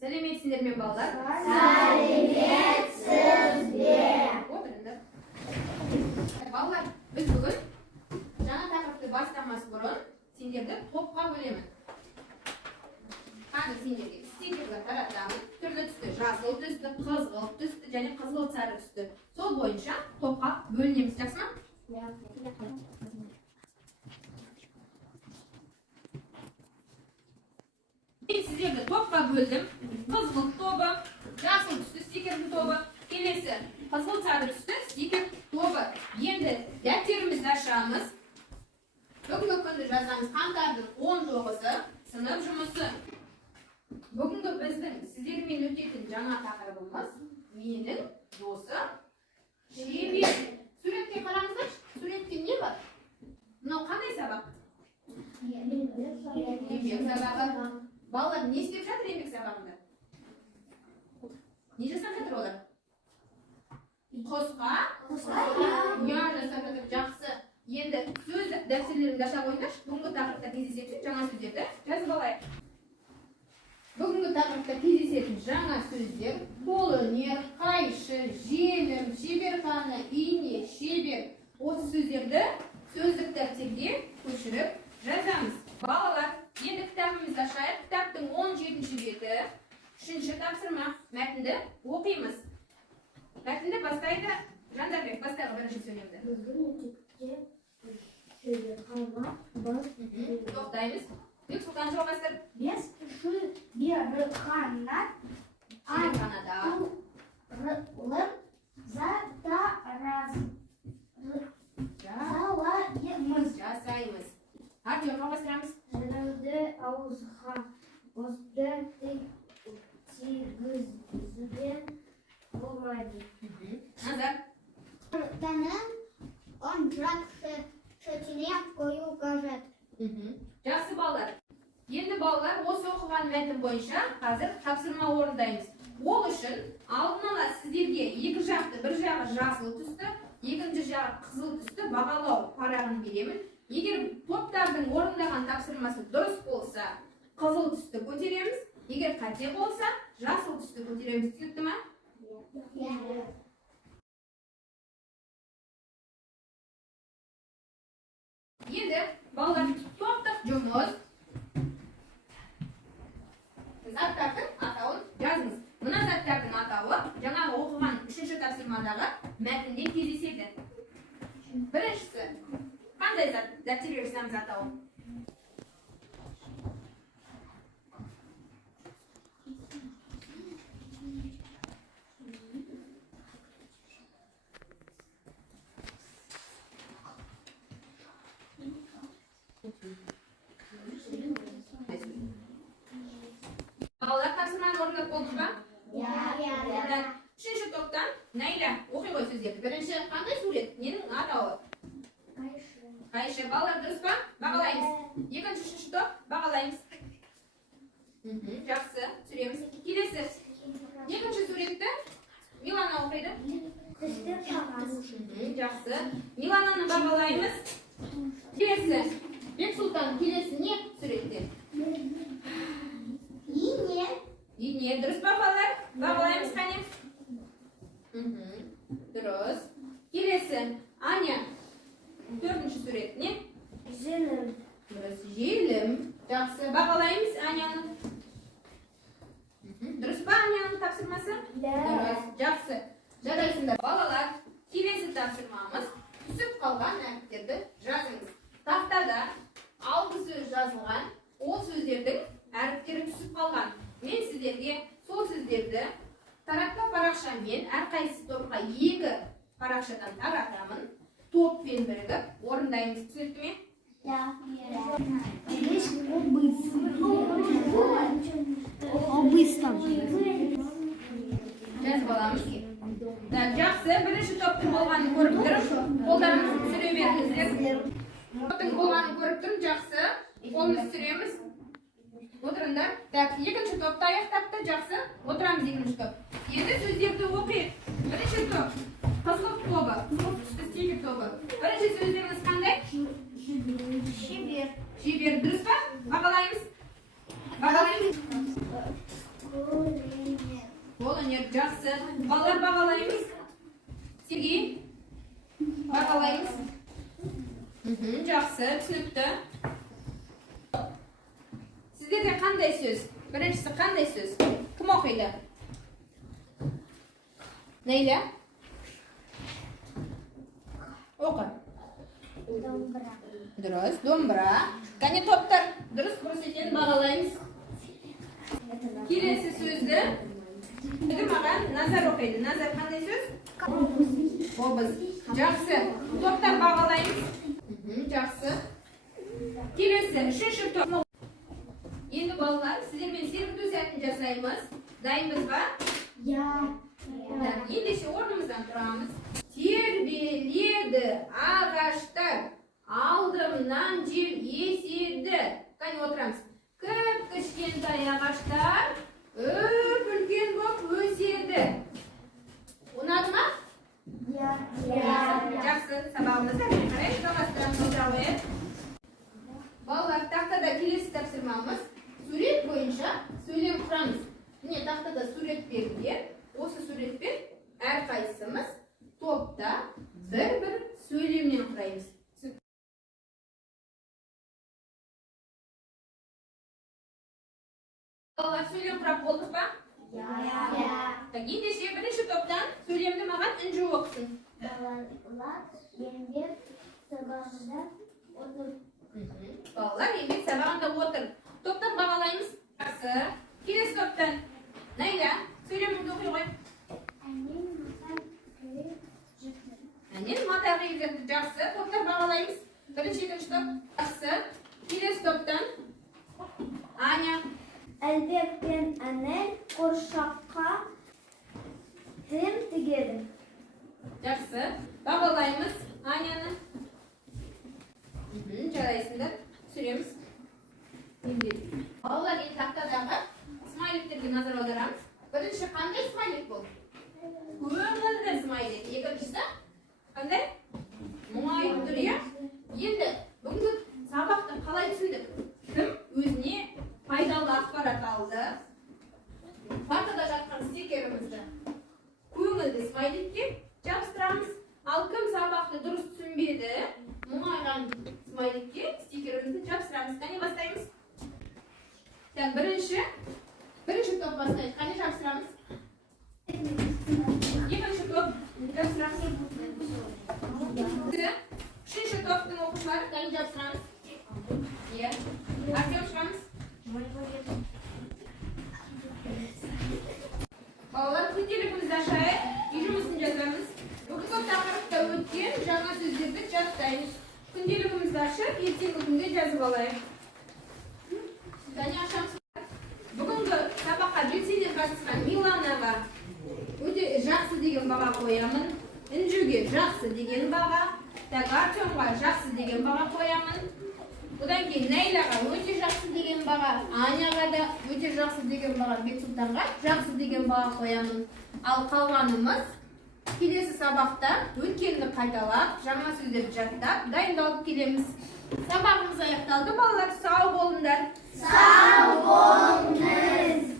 Сәлеметсіңдер ме, балдар? Сәлеметсіздер. Отырыңдар. Балдар, біз бүгін жаңа тақырыпты бастамас бұрын сендерді топқа бөлемін. Қазір сендерге стикерлер таратамын. Түрлі түсті, жасыл түсті, қызғылт түсті және қызғылт сары түсті. Сол бойынша топқа бөлінеміз, жақсы ма? Мен сіздерді топқа бөлдім. Қызғылт тобы, жасыл түсті стикердің тобы, келесі қызғылт сары түсті стикер тобы. Енді дәптерімізді ашамыз. Бүгінгі күнді жазамыз. Қаңтардың 19-ы сынып жұмысы. Бүгінгі біздің сіздермен өтетін жаңа тақырыбымыз менің досым шебер. Суретке қараңыздар. Суретте не бар? Мынау қандай сабақ? Еңбек сабағы. Балалар не істеп жатыр еңбек сабағында? Не жасап жатыр олар? Құсқа ұя жасап жатыр. Жақсы. Енді сөз дәптерлеріңді аша қойыңдаршы. Бүгінгі тақырыпта кездесетін жаңа сөздерді жазып алайық. Бүгінгі тақырыпта кездесетін жаңа сөздер қолөнер, қайшы, желім, шеберхана, ине, шебер. Осы сөздерді сөздік дәптерге көшіріп жазамыз. Балалар, енді кітабымызды ашайық. Кітаптың 17-ші беті, 3-ші тапсырма. Мәтінді оқимыз. Мәтінді бастайды Жандарбек. Бастайғы бірінші сөйлемді. Тоқтаймыз. Бексұлтан жалғастыр. Шеберханада жасаймыз. Артем жалғастырамыз. Жырауды ауызға бозды тигізуге болмайды. Назар. Он жақшытіне қою қажет. Жақсы балалар. Енді балалар осы оқыған мәтін бойынша қазір тапсырма орындаймыз. Ол үшін алдын ала сіздерге екі жақты, бір жағы жасыл түсті, екінші жағы қызыл түсті бағалау парағын беремін. Егер топтардың орындаған тапсырмасы дұрыс болса, қызыл түсті көтереміз. Егер қате болса, жасыл түсті көтереміз. Түсінікті ме? Енді балалар топтық жұмыс. Заттардың атауын жазыңыз. Мына заттардың атауы жаңағы оқыған 3-ші тапсырмадағы мәтінде кездеседі. Біріншісі, қандай зат? Дәптерге жазамыз атауын. Балалар тапсырманы орындап болды ма? Үшінші топтан Найля оқи ғой сөздерді. Бірінші қандай сурет? Ненің атауы? Қайшы. Балалар дұрыс па? Бағалаймыз. Екінші, үшінші топ бағалаймыз. Жақсы. Түсіреміз. Келесі. Екінші суретті Милана оқиды. Жақсы. Милананы бағалаймыз. Келесі. Бексұлтан, келесі не суретте? Ине. Дұрыс па, балалар? Бағалаймыз қане? Дұрыс. Келесі. Аня. Төртінші сурет не? Желім. Дұрыс. Желім. Жақсы. Бағалаймыз Аняны. Дұрыс па Аняның тапсырмасы? Дұрыс. Жақсы. Жарайсыңдар. Балалар, келесі тапсырмамыз түсіп қалған әріптерді жазыңыз. Тақтада алғы сөз жазылған, ол сөздердің әріптері түсіп қалған. Мен сіздерге сол сөздерді тарапқа парақшамен әрқайсысы топқа 2 парақшадан таратамын. Топпен бірігіп орындаймыз. Түсінікті ме? Жазып аламыз. Жақсы, бірінші топтың болғанын көріп тұрып, қолдарыңызды түсіре беріңіздер. Топтың болғанын көріп тұрып, жақсы. Қолымызды түсіреміз. Отырыңдар. Екінші топты аяқтапты, жақсы. Отырамыз екінші топ. Енді сөздерді оқиық. Бірінші топ. Қызғылт тобы. Қызғылт түсті стикер тобы. Бірінші сөздеріңіз қандай? Шебер. Дұрыс па? Бағалаймыз. Сергей, бағалаймыз. Жақсы, түсінікті. Сіздерде қандай сөз? Біріншісі қандай сөз? Кім оқиды? Нейля? Оқы. Домбыра. Дұрыс, домбыра. Қане топтар? Дұрыс, бұрыс екенін бағалаймыз. Келесі сөзді маған Назар оқиды. Назар қандай сөз? Обыз. Жақсы. Топтар бағалаймыз. Жақсы. Келесі, үшінші топ. Енді балалар, сіздермен серпіту сәтін жасаймыз. Дайынбыз ба? Ендеше орнымыздан тұрамыз. Тербеледі ағаштар, алдымнан жел еседі. Қане отырамыз. Кіп-кішкентай ағаштар үлкен боп өседі. Ұнады ма? Жақсы, сабағымызды әрмен қарай жалғастырамыз. Балалар, тақтада келесі тапсырмамыз. Сурет бойынша сөйлем құрамыз. Міне тақтада сурет берілген. Осы суретпен әрқайсымыз топта бір-бір сөйлемнен құраймыз. Балалар, сөйлем құрап болдық па? Ендеше бірінші топтан сөйлемді маған Інжу оқысын. Балалар еңбек сабағында отыр. Топтан бағалаймыз. Жақсы. Келесі топтан Найля, сөйлеміңді оқи ғой. Әнен мата қиып жатыр. Жақсы. Топтар бағалаймыз. Бірінші, екінші топ. Жақсы. Келесі топтан Аня. Әлбек пен Әнел қоршаққа тым тігеді. Жақсы. Бағалаймыз Аняны. Жарайсыңдар. Түсіреміз. Балалар, енді тақтадағы смайликтерге назар аударамыз. Бірінші қандай смайлик бұл? Көңілді смайлик. Екіншісі қандай? Мұңайып тұр, иә? Енді бүгінгі сабақты қалай түсіндік? Кім өзіне пайдалы ақпарат алды? Партада жатқан стикерімізді көңілді смайликке жабыстырамыз. Ал кім сабақты дұрыс түсінбеді? Мұңайған смайликке стикерімізді жабыстырамыз. Қане бастаймыз? Бірінші топ бастайды. Қане жабыстырамыз? Екінші топ жабыстырамыз. Үшінші топтың оқушылары қане жабыстырамыз? Артем шығамыз. Балалар, күнделігімізді ашайық. Үй жұмысын жазамыз. Бүгінгі тақырыпта өткен жаңа сөздерді жаттаймыз. Күнделігімізді ашып, ертеңгі күнге жазып алайық. Қане ашамыз. Бүгінгі сабаққа белсене қатысқан Миланаға өте жақсы деген баға қоямын. Інжуге жақсы деген баға. Артемға жақсы деген баға қоямын. Бұдан кейін Найляға өте жақсы деген баға, Аняға да өте жақсы деген баға, Бексұлтанға жақсы деген баға қоямын. Ал қалғанымыз келесі сабақта өткенді қайталап, жаңа сөздерді жаттап, дайындалып келеміз. Сабағымыз аяқталды, балалар, сау болыңдар. Сау болыңыз.